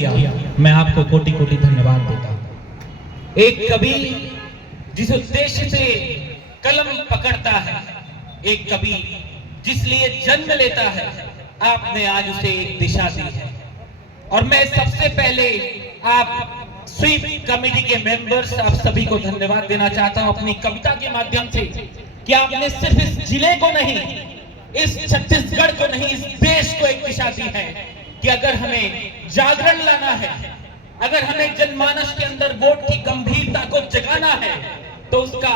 मैं आपको कोटि कोटि धन्यवाद देता हूं। एक कवि जिस उद्देश्य से कलम पकड़ता है, एक कवि जिस लिए जन्म लेता है, आपने आज उसे एक दिशा दी है। और मैं सबसे पहले आप स्वीप कमेटी के मेंबर्स, आप सभी को धन्यवाद देना चाहता हूं अपनी कविता के माध्यम से कि आपने सिर्फ इस जिले को नहीं, इस छत्तीसगढ़ को नहीं, इस देश को एक दिशा दी है कि अगर हमें जागरण लाना है, अगर हमें जनमानस के अंदर वोट की गंभीरता को जगाना है, तो उसका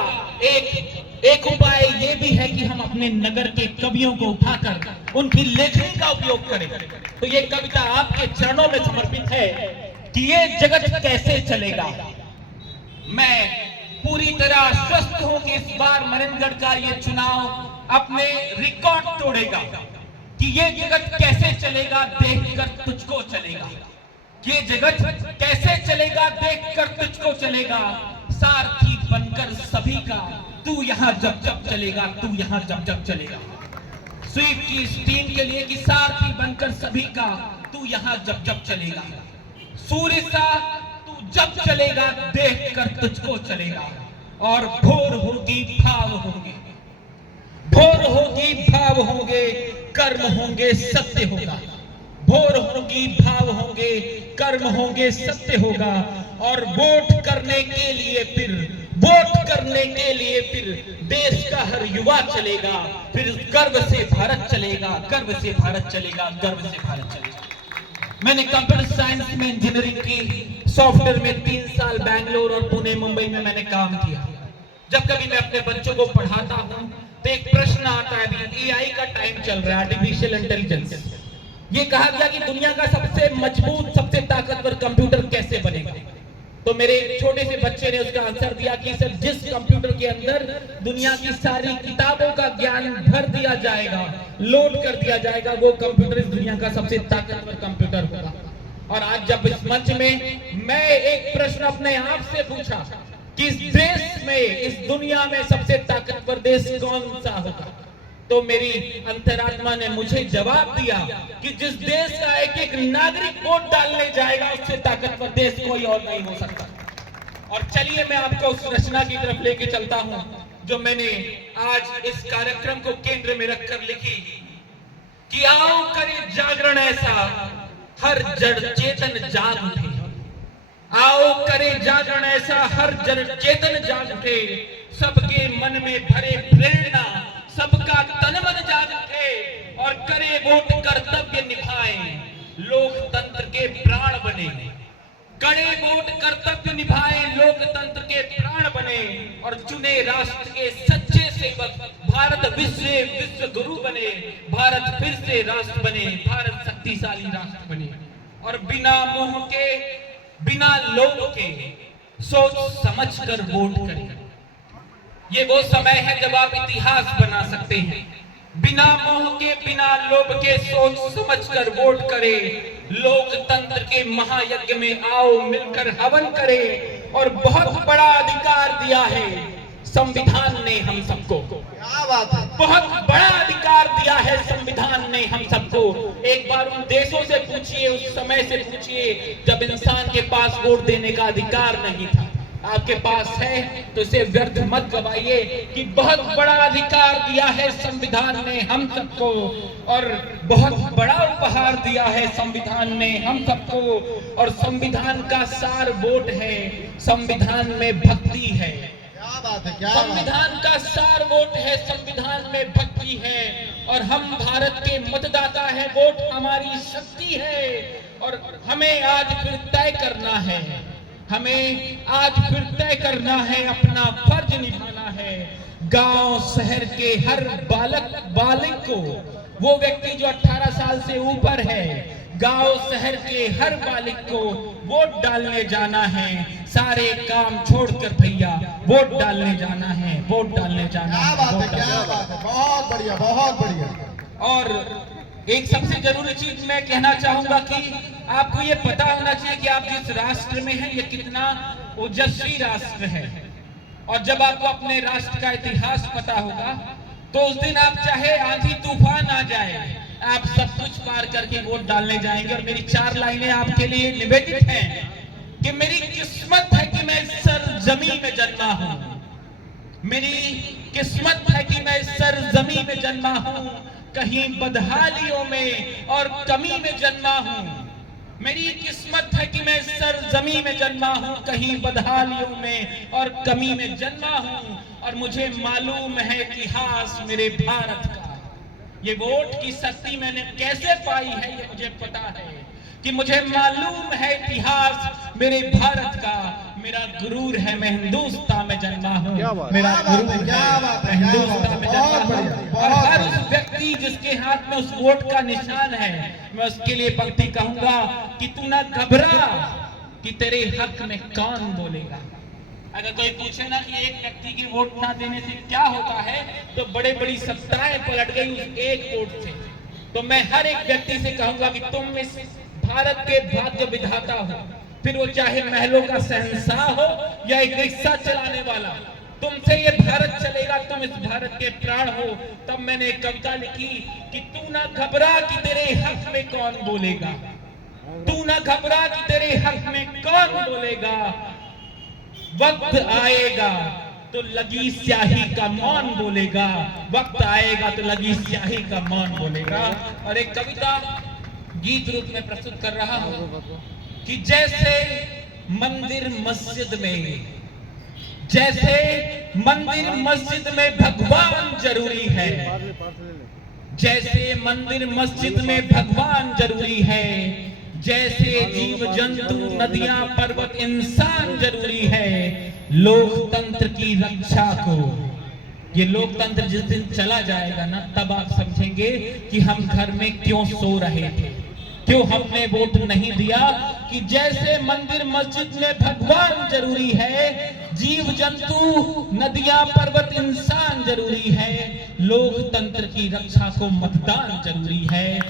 एक उपाय यह भी है कि हम अपने नगर के कवियों को उठाकर उनकी लेखनी का उपयोग करें। तो ये कविता आपके चरणों में समर्पित है कि ये जगत कैसे चलेगा। मैं पूरी तरह आश्वस्त हूं कि इस बार मनेंद्रगढ़ का ये चुनाव अपने रिकॉर्ड तोड़ेगा कि ये जगत कैसे चलेगा, देखकर तुझको चलेगा। ये जगत कैसे चलेगा, देखकर तुझको चलेगा। सारथी बनकर सभी का तू यहाँ जब जब चलेगा, तू यहाँ जब जब चलेगा। स्वीप की इस टीम के लिए कि सारथी बनकर सभी का तू यहाँ जब जब चलेगा। सूर्य सा तू जब चलेगा, देखकर तुझको चलेगा। और भोर होगी भाव होंगे, भोर होगी भाव होंगे, कर्म होंगे सत्य होगा। भोर होगी भाव होंगे, कर्म होंगे सत्य होगा। और वोट करने के लिए फिर देश का हर युवा चलेगा। फिर गर्व से भारत चलेगा, गर्व से भारत चलेगा, गर्व से भारत चलेगा। मैंने कंप्यूटर साइंस में इंजीनियरिंग की, सॉफ्टवेयर में 3 साल बैंगलोर और पुणे मुंबई में मैंने काम किया। जब कभी मैं अपने बच्चों को पढ़ाता हूं तो एक प्रश्न आता है, अभी एआई का टाइम चल रहा है, आर्टिफिशियल इंटेलिजेंस। ये कहा गया कि दुनिया का सबसे मजबूत, सबसे ताकतवर कंप्यूटर कैसे बनेगा। तो मेरे एक छोटे से बच्चे ने उसका आंसर दिया कि सर, जिस कंप्यूटर के अंदर दुनिया की सारी किताबों का ज्ञान भर दिया जाएगा, लोड कर दिया जाएगा, वो कंप्यूटर इस दुनिया का सबसे ताकतवर कंप्यूटर होगा। और आज जब इस मंच में मैं एक प्रश्न अपने आप से पूछा कि इस देश में, इस दुनिया में सबसे ताकतवर देश कौन सा होगा, तो मेरी अंतरात्मा ने मुझे जवाब दिया कि जिस देश का एक एक नागरिक वोट डालने जाएगा, उससे ताकतवर देश कोई और नहीं हो सकता। और चलिए मैं आपको उस रचना की तरफ लेके चलता हूं जो मैंने आज इस कार्यक्रम को केंद्र में रखकर लिखी कि आओ करे जागरण ऐसा, हर जड़ चेतन जाग उठे। आओ करे जागरण ऐसा, हर जड़ चेतन जाग उठे। सबके मन में भरे प्रेरणा, सबका तन मन जाग उठे। और करे वोट कर्तव्य निभाए, लोकतंत्र के प्राण बने। करे वोट कर्तव्य निभाए, लोकतंत्र के प्राण बने। और चुने राष्ट्र के सच्चे सेवक, भारत विश्व गुरु बने। भारत फिर से राष्ट्र बने, भारत शक्तिशाली राष्ट्र बने। और बिना मोह के, बिना लोभ के, सोच समझ कर वोट करें। ये वो समय है जब आप इतिहास बना सकते हैं। बिना मोह के, बिना लोभ के, सोच समझकर वोट करें। लोकतंत्र के महायज्ञ में आओ मिलकर हवन करें। और बहुत बड़ा अधिकार दिया है संविधान ने हम सबको। क्या बात है, बहुत बड़ा अधिकार दिया है संविधान ने हम सबको। एक बार उन देशों से पूछिए, उस समय से पूछिए जब इंसान के पास वोट देने का अधिकार नहीं था। आपके पास है तो इसे व्यर्थ मत गवाइए कि बहुत बड़ा अधिकार दिया है संविधान ने हम सबको। और बहुत बड़ा उपहार दिया है संविधान ने हम सबको। और संविधान का सार वोट है, संविधान में भक्ति है। क्या बात है, क्या संविधान का सार वोट है, संविधान में भक्ति है। और हम भारत के मतदाता हैं, वोट हमारी शक्ति है। और हमें आज फिर तय करना है, हमें आज फिर तय करना है, अपना फर्ज निभाना है। गांव शहर के हर बालक को, वो व्यक्ति जो 18 साल से ऊपर है, गांव शहर के हर बालिक को वोट डालने जाना है। सारे काम छोड़कर भैया वोट डालने जाना है, वोट डालने जाना है। क्या बात है, बहुत बढ़िया, बहुत बढ़िया। और एक सबसे जरूरी चीज मैं कहना चाहूंगा कि आपको ये पता होना चाहिए कि आप जिस राष्ट्र में हैं, ये कितना ओजस्वी राष्ट्र है। और जब आपको अपने राष्ट्र का इतिहास पता होगा तो उस दिन आप चाहे आंधी तूफान आ जाए, आप सब कुछ पार करके वोट डालने जाएंगे। और मेरी 4 लाइनें आपके लिए निवेदित हैं कि मेरी किस्मत है कि मैं सरजमी में जन्मा हूं। मेरी किस्मत है कि मैं सरजमी में जन्मा हूं, कहीं बदहालियों में और कमी में जन्मा हूं। मेरी किस्मत है कि मैं सरजमी में जन्मा हूं, कहीं बदहालियों में और कमी में जन्मा हूं। और मुझे मालूम है इतिहास मेरे भारत का। ये वोट की शक्ति मैंने कैसे पाई है ये मुझे पता है कि मुझे मालूम है इतिहास मेरे भारत का। मेरा गुरूर है मैं हिंदुस्तान में जन्मा हूँ। मेरा गुरूर है हिंदुस्तान में जन्मा हूँ। और हर उस व्यक्ति जिसके हाथ में उस वोट का निशान है, मैं उसके लिए पंक्ति कहूंगा कि तू ना घबरा कि तेरे हक में कौन बोलेगा। अगर कोई पूछे ना कि एक व्यक्ति की वोट ना देने से क्या होता है, तो बड़े बड़ी सत्ताएं पलट गई उस एक वोट से। तो मैं हर एक व्यक्ति से कहूंगा कि तुम इस भारत के भाग्य विधाता हो, फिर वो चाहे महलों का शहंशाह हो या एक रिक्शा चलाने वाला, तुमसे ये भारत चलेगा, तुम इस भारत के प्राण हो। तब मैंने एक कविता लिखी कि तू ना घबरा कि तेरे हक में कौन बोलेगा, तू ना घबरा कि तेरे हक में कौन बोलेगा। वक्त आएगा तो लगी स्याही का मौन बोलेगा, वक्त आएगा तो लगी स्याही का मौन बोलेगा। और एक कविता गीत रूप में प्रस्तुत कर रहा हूं कि जैसे मंदिर मस्जिद में, जैसे मंदिर मस्जिद में भगवान जरूरी है, जैसे मंदिर मस्जिद में भगवान जरूरी है, जैसे जीव जंतु नदियां पर्वत इंसान जरूरी है, लोकतंत्र की रक्षा को। ये लोकतंत्र जिस दिन चला जाएगा ना, तब आप समझेंगे कि हम घर में क्यों सो रहे थे, क्यों हमने वोट नहीं दिया। कि जैसे मंदिर मस्जिद में भगवान जरूरी है, जीव जंतु नदियां पर्वत इंसान जरूरी है, लोकतंत्र की रक्षा को मतदान जरूरी है।